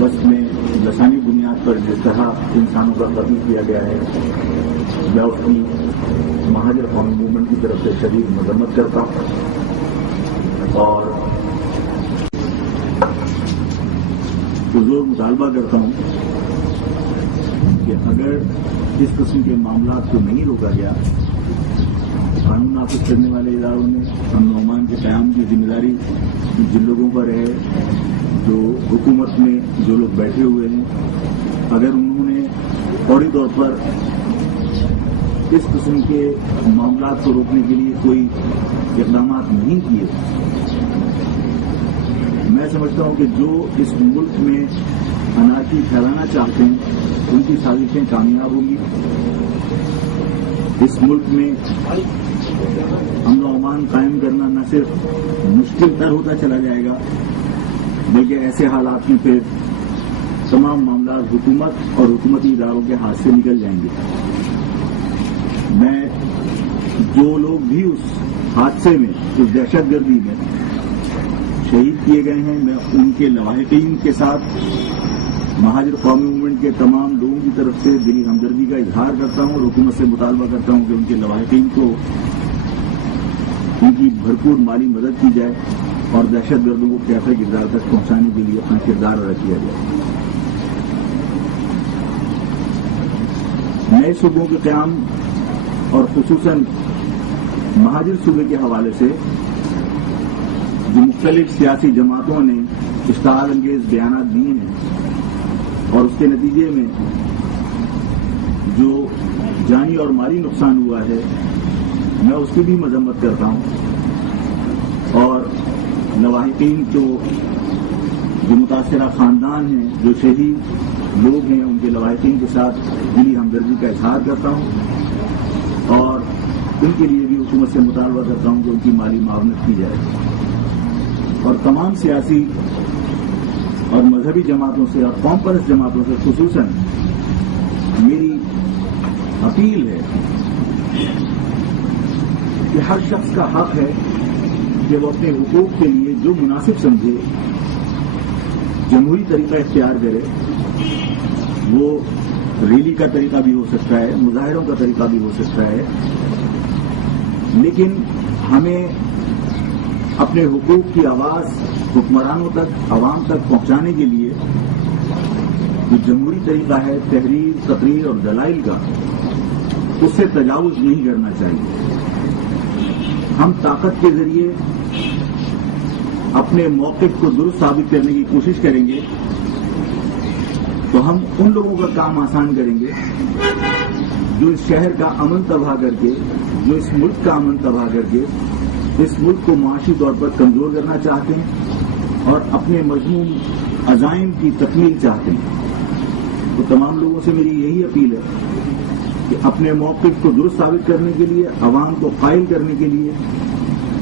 بس میں لسانی بنیاد پر جس طرح انسانوں کا قتل کیا گیا ہے میں اس کی مہاجر قومی موومنٹ کی طرف سے شدید مذمت کرتا ہوں اور بزرگ مطالبہ کرتا ہوں کہ اگر اس قسم کے معاملات کو نہیں روکا گیا قانون نافذ کرنے والے اداروں نے امن و امان کے قیام کی ذمہ داری جن لوگوں پر ہے جو حکومت میں جو لوگ بیٹھے ہوئے ہیں اگر انہوں نے فوری طور پر اس قسم کے معاملات کو روکنے کے لیے کوئی اقدامات نہیں کیے میں سمجھتا ہوں کہ جو اس ملک میں انارکی پھیلانا چاہتے ہیں ان کی سازشیں کامیاب ہوں گی اس ملک میں امن و امان قائم کرنا نہ صرف مشکل تر ہوتا چلا جائے گا بلکہ ایسے حالات میں پھر تمام معاملات حکومت اور حکومتی اداروں کے ہاتھ سے نکل جائیں گے میں جو لوگ بھی اس حادثے میں اس دہشت گردی میں شہید کیے گئے ہیں میں ان کے لواحقین کے ساتھ مہاجر قومی موومنٹ کے تمام لوگوں کی طرف سے دلی ہمدردی کا اظہار کرتا ہوں اور حکومت سے مطالبہ کرتا ہوں کہ ان کے لواحقین کو ان کی بھرپور مالی مدد کی جائے اور دہشت گردوں کو کیفے کردار تک پہنچانے کے لیے اپنا کردار ادا کیا جائے نئے صوبوں کے قیام اور خصوصاً مہاجر صوبے کے حوالے سے جو مختلف سیاسی جماعتوں نے اشتعال انگیز بیانات دیے ہیں اور اس کے نتیجے میں جو جانی اور مالی نقصان ہوا ہے میں اس کی بھی مذمت کرتا ہوں اور لواحقین جو متاثرہ خاندان ہیں جو شہید لوگ ہیں ان کے لواحقین کے ساتھ دلی ہمدردی کا اظہار کرتا ہوں اور ان کے لیے بھی حکومت سے مطالبہ کرتا ہوں کہ ان کی مالی معاونت کی جائے اور تمام سیاسی اور مذہبی جماعتوں سے اور قوم پرست جماعتوں سے خصوصاً میری اپیل ہے کہ ہر شخص کا حق ہے کہ وہ اپنے حقوق کے لیے جو مناسب سمجھے جمہوری طریقہ اختیار کرے وہ ریلی کا طریقہ بھی ہو سکتا ہے مظاہروں کا طریقہ بھی ہو سکتا ہے لیکن ہمیں اپنے حقوق کی آواز حکمرانوں تک عوام تک پہنچانے کے لیے جو جمہوری طریقہ ہے تحریر تقریر اور دلائل کا اس سے تجاوز نہیں کرنا چاہیے ہم طاقت کے ذریعے اپنے موقف کو درست ثابت کرنے کی کوشش کریں گے تو ہم ان لوگوں کا کام آسان کریں گے جو اس شہر کا امن تباہ کر کے جو اس ملک کا امن تباہ کر کے اس ملک کو معاشی طور پر کمزور کرنا چاہتے ہیں اور اپنے مضمون عزائم کی تکمیل چاہتے ہیں تو تمام لوگوں سے میری یہی اپیل ہے کہ اپنے موقف کو درست ثابت کرنے کے لیے عوام کو قائل کرنے کے لیے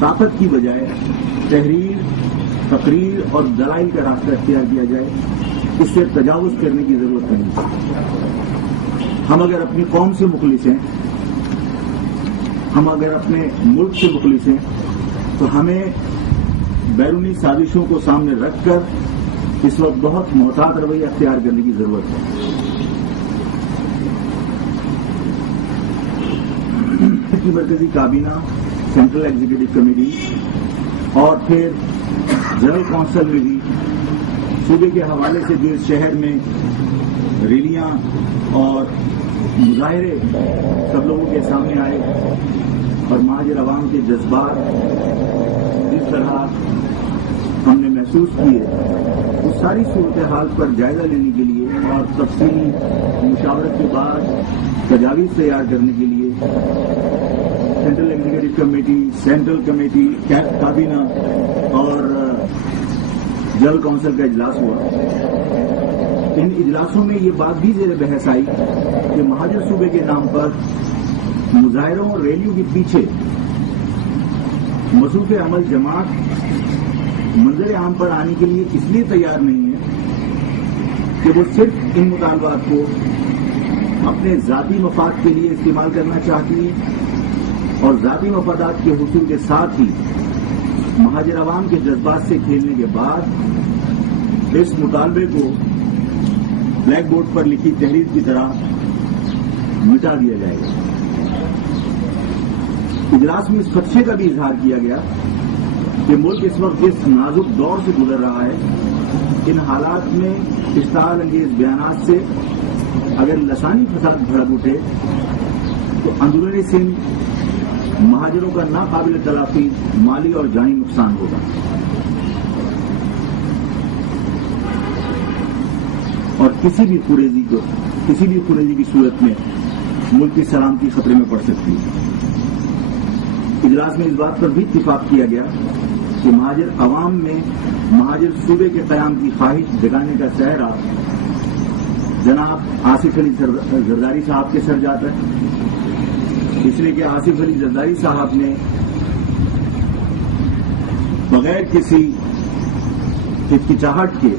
طاقت کی بجائے تحریر تقریر اور دلائل کا راستہ اختیار کیا جائے اس سے تجاوز کرنے کی ضرورت نہیں ہم اگر اپنی قوم سے مخلص ہیں ہم اگر اپنے ملک سے مخلص ہیں تو ہمیں بیرونی سازشوں کو سامنے رکھ کر اس وقت بہت محتاط رویہ اختیار کرنے کی ضرورت ہے کی مرکزی کابینہ سینٹرل ایگزیکٹو کمیٹی اور پھر جنرل کونسل میں بھی صوبے کے حوالے سے جو اس شہر میں ریلیاں اور مظاہرے سب لوگوں کے سامنے آئے اور مہاجر عوام کے جذبات جس طرح ہم نے محسوس کیے اس ساری صورتحال پر جائزہ لینے کے لیے اور تفصیلی مشاورت کے بعد تجاویز تیار کرنے کے لیے central executive committee central committee کابینہ اور جنرل کونسل کا اجلاس ہوا ان اجلاسوں میں یہ بات بھی زیر بحث آئی کہ مہاجر صوبے کے نام پر مظاہروں اور ریلیوں کے پیچھے مصروف عمل جماعت منظر عام پر آنے کے لیے اس لیے تیار نہیں ہے کہ وہ صرف ان مطالبات کو اپنے ذاتی مفاد کے لیے استعمال کرنا چاہتی ہے اور ذاتی مفادات کے حصول کے ساتھ ہی مہاجر عوام کے جذبات سے کھیلنے کے بعد اس مطالبے کو بلیک بورڈ پر لکھی تحریر کی طرح مٹا دیا جائے گا۔ اجلاس میں اس خدشے کا بھی اظہار کیا گیا کہ ملک اس وقت جس نازک دور سے گزر رہا ہے، ان حالات میں اشتعال انگیز بیانات سے اگر لسانی فساد بھڑک اٹھے تو اندرونی سندھ مہاجروں کا ناقابل تلافی مالی اور جانی نقصان ہوگا، اور کسی بھی خوریزی کی صورت میں ملک کی سلامتی خطرے میں پڑ سکتی ہے۔ اجلاس میں اس بات پر بھی اتفاق کیا گیا کہ مہاجر عوام میں مہاجر صوبے کے قیام کی خواہش جگانے کا سہرا جناب آصف علی زرداری صاحب کے سر جاتا ہے، اس لیے کہ آصف علی زرداری صاحب نے بغیر کسی ہچکچاہٹ کے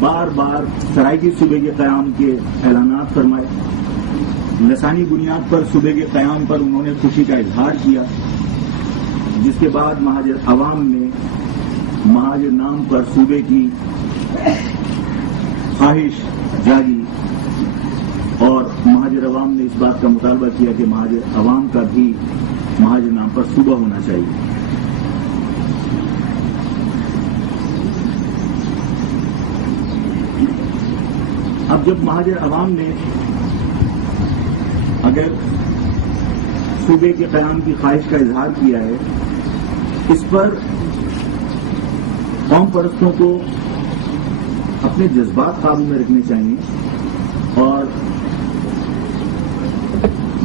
بار بار سرائیکی صوبے کے قیام کے اعلانات فرمائے، لسانی بنیاد پر صوبے کے قیام پر انہوں نے خوشی کا اظہار کیا، جس کے بعد مہاجر عوام نے مہاجر نام پر صوبے کی خواہش جاگی اور مہاجر عوام نے اس بات کا مطالبہ کیا کہ مہاجر عوام کا بھی مہاجر نام پر صوبہ ہونا چاہیے۔ اب جب مہاجر عوام نے اگر صوبے کے قیام کی خواہش کا اظہار کیا ہے، اس پر قوم پرستوں کو اپنے جذبات قابو میں رکھنے چاہیے اور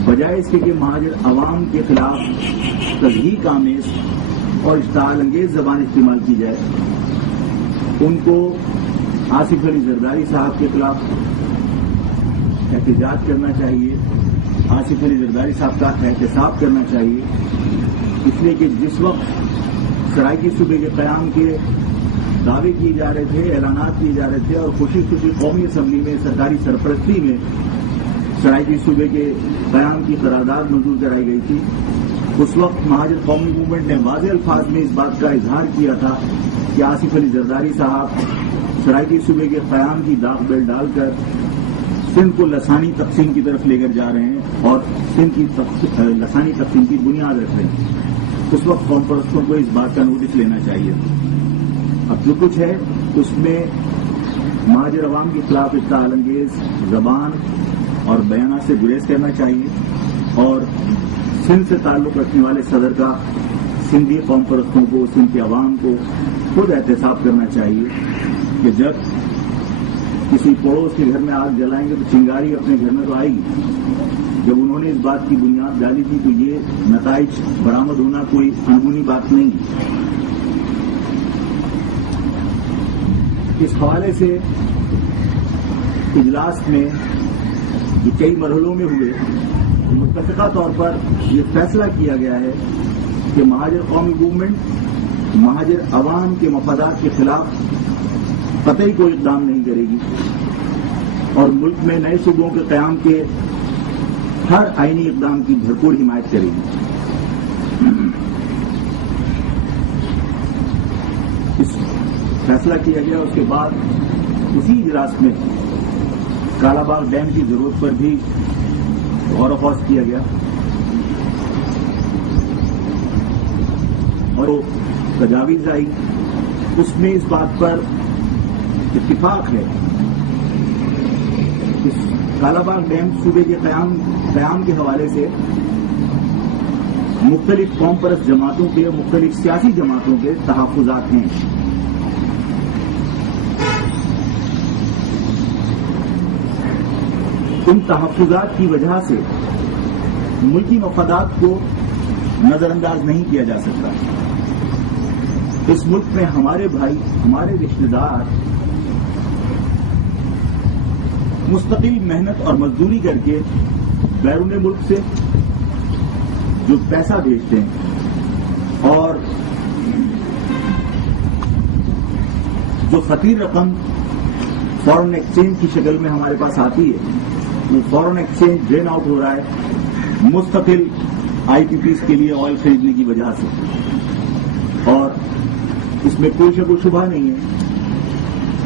بجائے اس کے کہ مہاجر عوام کے خلاف تضحیک آمیز اور اشتعال انگیز زبان استعمال کی جائے، ان کو آصف علی زرداری صاحب کے خلاف احتجاج کرنا چاہیے، آصف علی زرداری صاحب کا احتساب کرنا چاہیے، اس لیے کہ جس وقت سرائیکی صوبے کے قیام کے دعوے کیے جا رہے تھے، اعلانات کیے جا رہے تھے اور خوشی قومی اسمبلی میں سرکاری سرپرستی میں سرائیکی صوبے کے قیام کی قرارداد منظور کرائی گئی تھی، اس وقت مہاجر قومی موومنٹ نے واضح الفاظ میں اس بات کا اظہار کیا تھا کہ آصف علی زرداری صاحب سرائیکی صوبے کے قیام کی داغ بیل ڈال کر سندھ کو لسانی تقسیم کی طرف لے کر جا رہے ہیں اور سندھ کی لسانی تقسیم کی بنیاد رکھ رہے ہیں۔ اس وقت قوم پرستوں کو اس بات کا نوٹس لینا چاہیے۔ اب جو کچھ ہے اس میں مہاجر عوام کے خلاف اشتعال انگیز زبان اور بیانات سے گریز کرنا چاہیے اور سندھ سے تعلق رکھنے والے صدر کا سندھی قوم پرستوں کو، سندھ کے عوام کو خود احتساب کرنا چاہیے کہ جب کسی پڑوس کے گھر میں آگ جلائیں گے تو چنگاری اپنے گھر میں تو آئے گی۔ جب انہوں نے اس بات کی بنیاد ڈالی تھی تو یہ نتائج برآمد ہونا کوئی انہونی بات نہیں۔ اس حوالے سے اجلاس میں جو کئی مرحلوں میں ہوئے، متفقہ طور پر یہ فیصلہ کیا گیا ہے کہ مہاجر قومی موومنٹ مہاجر عوام کے مفادات کے خلاف قطعی کوئی اقدام نہیں کرے گی اور ملک میں نئے صوبوں کے قیام کے ہر آئینی اقدام کی بھرپور حمایت کرے گی۔ اس فیصلہ کیا گیا، اس کے بعد اسی اجلاس میں کالا باغ ڈیم کی ضرورت پر بھی غور و خوض کیا گیا اور وہ تجاویز آئی، اس میں اس بات پر اتفاق ہے کہ کالا باغ ڈیم صوبے کے قیام کے حوالے سے مختلف قوم پرست جماعتوں کے، مختلف سیاسی جماعتوں کے تحفظات ہیں۔ ان تحفظات کی وجہ سے ملکی مفادات کو نظر انداز نہیں کیا جا سکتا۔ اس ملک میں ہمارے بھائی، ہمارے رشتے دار مستقل محنت اور مزدوری کر کے بیرون ملک سے جو پیسہ بھیجتے ہیں اور جو خطیر رقم فورن ایکسچینج کی شکل میں ہمارے پاس آتی ہے، وہ فورن ایکسچینج ڈرین آؤٹ ہو رہا ہے مستقل آئی پی پیز کے لیے آئل خریدنے کی وجہ سے، اور اس میں کوئی شک و شبہ نہیں ہے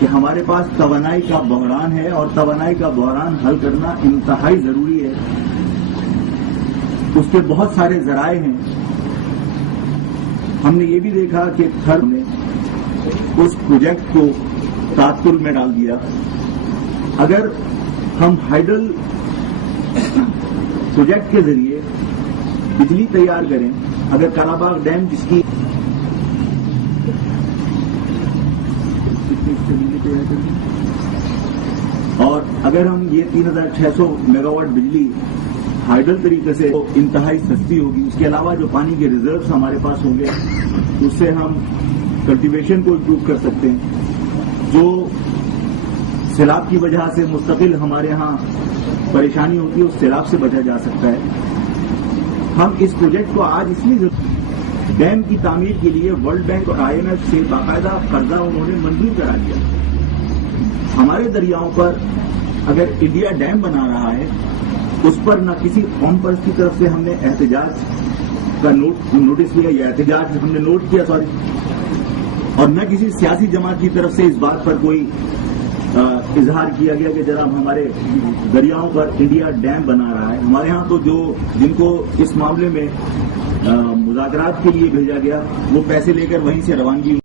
کہ ہمارے پاس توانائی کا بحران ہے اور توانائی کا بحران حل کرنا انتہائی ضروری ہے. اس کے بہت سارے ذرائع ہیں. ہم نے یہ بھی دیکھا کہ تھر نے اس پروجیکٹ کو تعطل میں ڈال دیا. اگر ہم ہائیڈل پروجیکٹ کے ذریعے بجلی تیار کریں, اگر کالاباغ ڈیم جس کی اور اگر ہم یہ 3600 میگا واٹ بجلی ہائیڈل طریقے سے انتہائی سستی ہوگی. اس کے علاوہ جو پانی کے ریزروس ہمارے پاس ہوں گے اس سے ہم کلٹیویشن کو امپروو کر سکتے ہیں. جو سیلاب کی وجہ سے مستقل ہمارے ہاں پریشانی ہوتی ہے اس سیلاب سے بچا جا سکتا ہے. ہم اس پروجیکٹ کو آج اس لیے ڈیم کی تعمیر کے لیے ورلڈ بینک اور IMF سے باقاعدہ قرضہ انہوں نے منظور کرا دیا. ہمارے دریاؤں پر اگر انڈیا ڈیم بنا رہا ہے اس پر نہ کسی قوم پرست کی طرف سے ہم نے احتجاج کا نوٹس لیا یا احتجاج ہم نے نوٹ کیا اور نہ کسی سیاسی جماعت کی طرف سے اس بات پر کوئی اظہار کیا گیا کہ جناب ہمارے دریاؤں پر انڈیا ڈیم بنا رہا ہے. ہمارے ہاں تو جن کو اس معاملے میں مذاکرات کے لیے بھیجا گیا وہ پیسے لے کر وہیں سے روانگی